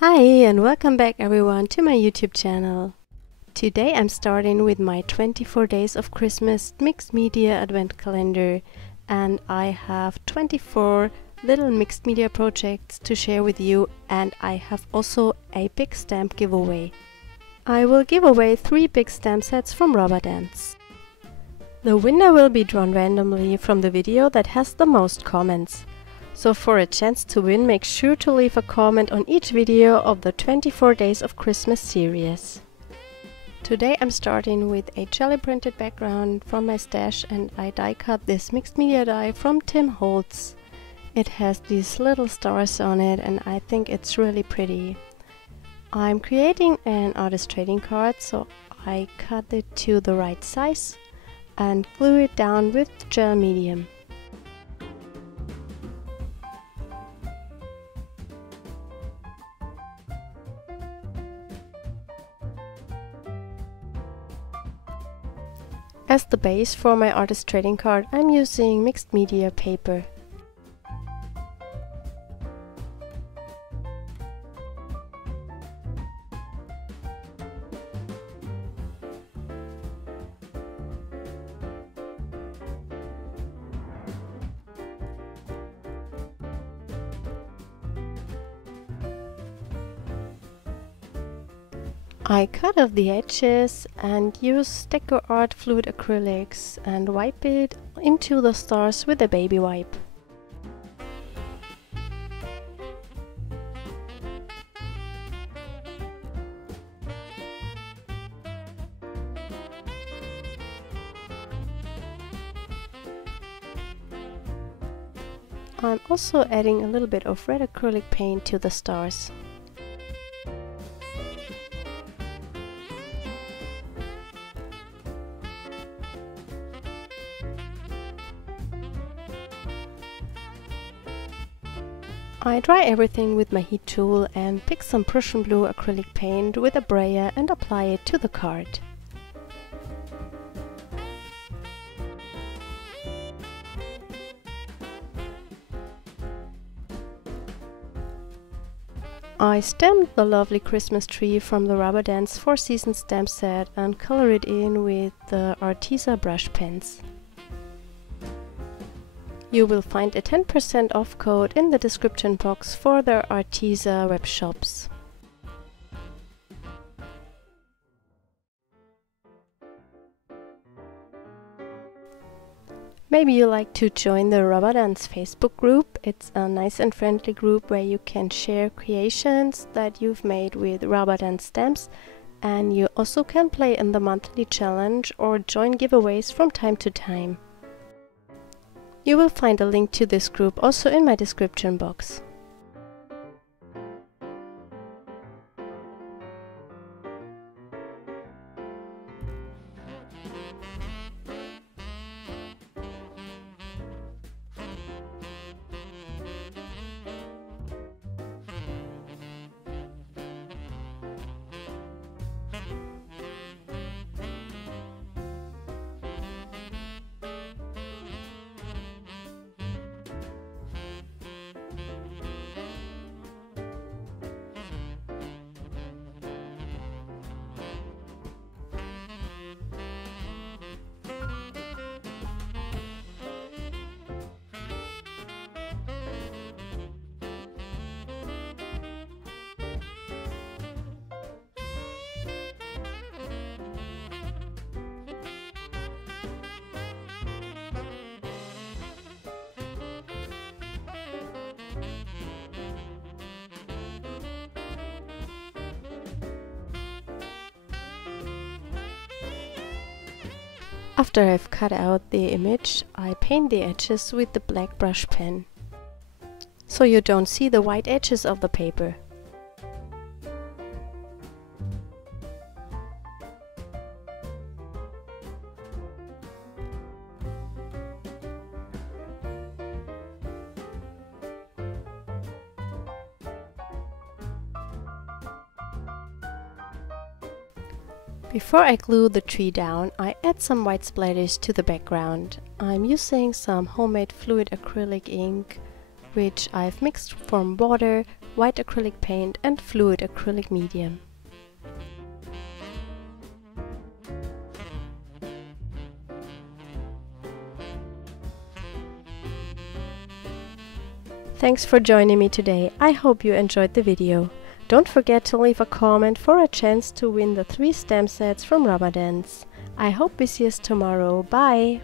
Hi and welcome back everyone to my YouTube channel. Today I'm starting with my 24 days of Christmas mixed media advent calendar, and I have 24 little mixed media projects to share with you, and I have also a big stamp giveaway. I will give away 3 big stamp sets from Rubber Dance. The winner will be drawn randomly from the video that has the most comments. So for a chance to win, make sure to leave a comment on each video of the 24 Days of Christmas series. Today I'm starting with a jelly printed background from my stash, and I die cut this mixed media die from Tim Holtz. It has these little stars on it and I think it's really pretty. I'm creating an artist trading card, so I cut it to the right size and glue it down with gel medium. As the base for my artist trading card, I'm using mixed media paper. I cut off the edges and use Deco Art fluid acrylics and wipe it into the stars with a baby wipe. I'm also adding a little bit of red acrylic paint to the stars. I dry everything with my heat tool and pick some Prussian blue acrylic paint with a brayer and apply it to the card. I stamped the lovely Christmas tree from the Rubber Dance 4 Seasons stamp set and color it in with the Arteza brush pens. You will find a 10% off code in the description box for the Arteza web shops. Maybe you like to join the Rubber Dance Facebook group. It's a nice and friendly group where you can share creations that you've made with Rubber Dance stamps, and you also can play in the monthly challenge or join giveaways from time to time. You will find a link to this group also in my description box. After I've cut out the image, I paint the edges with the black brush pen, so you don't see the white edges of the paper. Before I glue the tree down, I add some white splatters to the background. I'm using some homemade fluid acrylic ink, which I've mixed from water, white acrylic paint and fluid acrylic medium. Thanks for joining me today. I hope you enjoyed the video. Don't forget to leave a comment for a chance to win the 3 stamp sets from Rubber Dance. I hope we see us tomorrow. Bye!